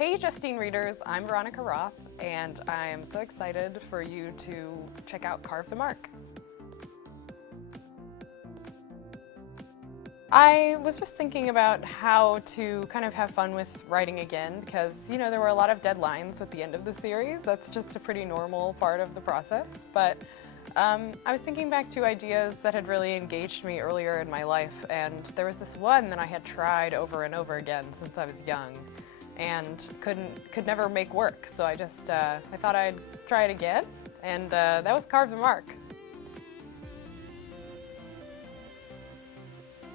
Hey Justine readers, I'm Veronica Roth, and I am so excited for you to check out Carve the Mark. I was just thinking about how to kind of have fun with writing again because, there were a lot of deadlines at the end of the series. That's just a pretty normal part of the process. But I was thinking back to ideas that had really engaged me earlier in my life, and there was this one that I had tried over and over again since I was young and could never make work. So I thought I'd try it again, and that was Carve the Mark.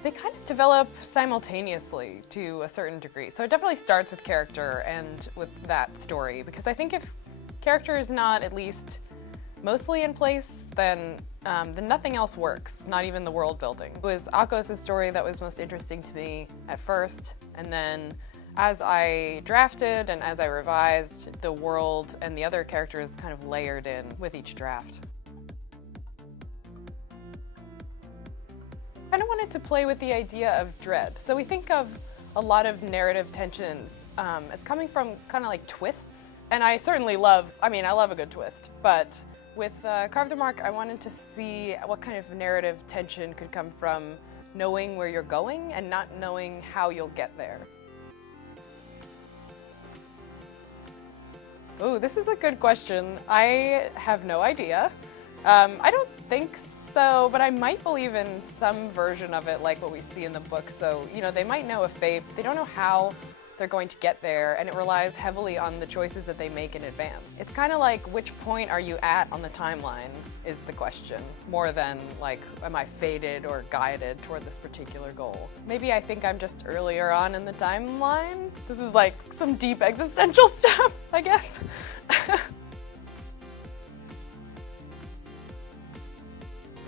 They kind of develop simultaneously to a certain degree. So it definitely starts with character and with that story, because I think if character is not at least mostly in place, then nothing else works, not even the world building. It was Akos' story that was most interesting to me at first, and then as I drafted and as I revised, the world and the other characters kind of layered in with each draft. I kind of wanted to play with the idea of dread. So we think of a lot of narrative tension as coming from kind of like twists. And I certainly love a good twist. But with Carve the Mark, I wanted to see what kind of narrative tension could come from knowing where you're going and not knowing how you'll get there. Ooh, this is a good question. I have no idea. I don't think so, but I might believe in some version of it like what we see in the book. So, they might know a fate. They don't know how they're going to get there, and it relies heavily on the choices that they make in advance. It's kind of like, which point are you at on the timeline is the question, more than like, am I fated or guided toward this particular goal? Maybe I think I'm just earlier on in the timeline. This is like some deep existential stuff, I guess.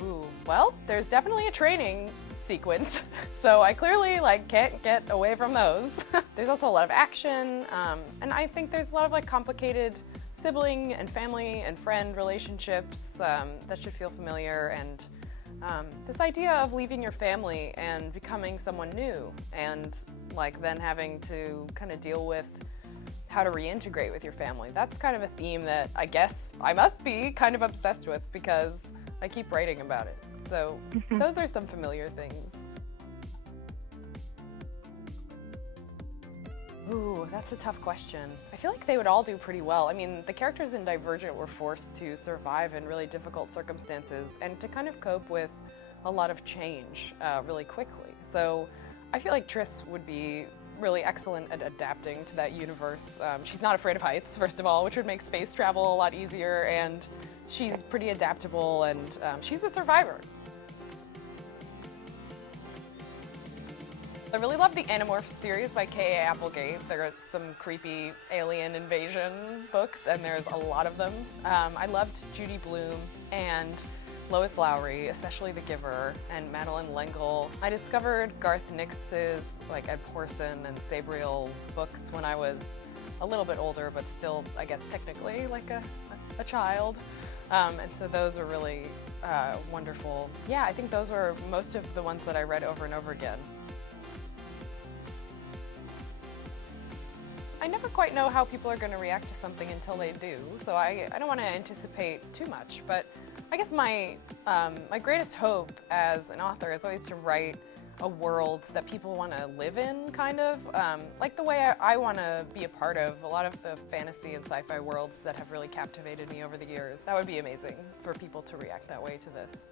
Ooh, well, there's definitely a training sequence, so I clearly can't get away from those. There's also a lot of action, and I think there's a lot of complicated sibling and family and friend relationships that should feel familiar, and this idea of leaving your family and becoming someone new, and then having to kind of deal with how to reintegrate with your family. That's kind of a theme that I guess I must be kind of obsessed with because I keep writing about it. So those are some familiar things. Ooh, that's a tough question. I feel like they would all do pretty well. I mean, the characters in Divergent were forced to survive in really difficult circumstances and to kind of cope with a lot of change really quickly. So I feel like Triss would be really excellent at adapting to that universe. She's not afraid of heights, first of all, which would make space travel a lot easier, and she's pretty adaptable, and she's a survivor. I really love the Animorphs series by K.A. Applegate. There are some creepy alien invasion books, and there's a lot of them. I loved Judy Blume and Lois Lowry, especially The Giver, and Madeleine L'Engle. I discovered Garth Nix's Ed Porson and Sabriel books when I was a little bit older, but still, I guess, technically a child. And so those are really wonderful. Yeah, I think those were most of the ones that I read over and over again. I never quite know how people are going to react to something until they do, so I don't want to anticipate too much, but I guess my greatest hope as an author is always to write a world that people want to live in, kind of, like the way I want to be a part of a lot of the fantasy and sci-fi worlds that have really captivated me over the years. That would be amazing for people to react that way to this.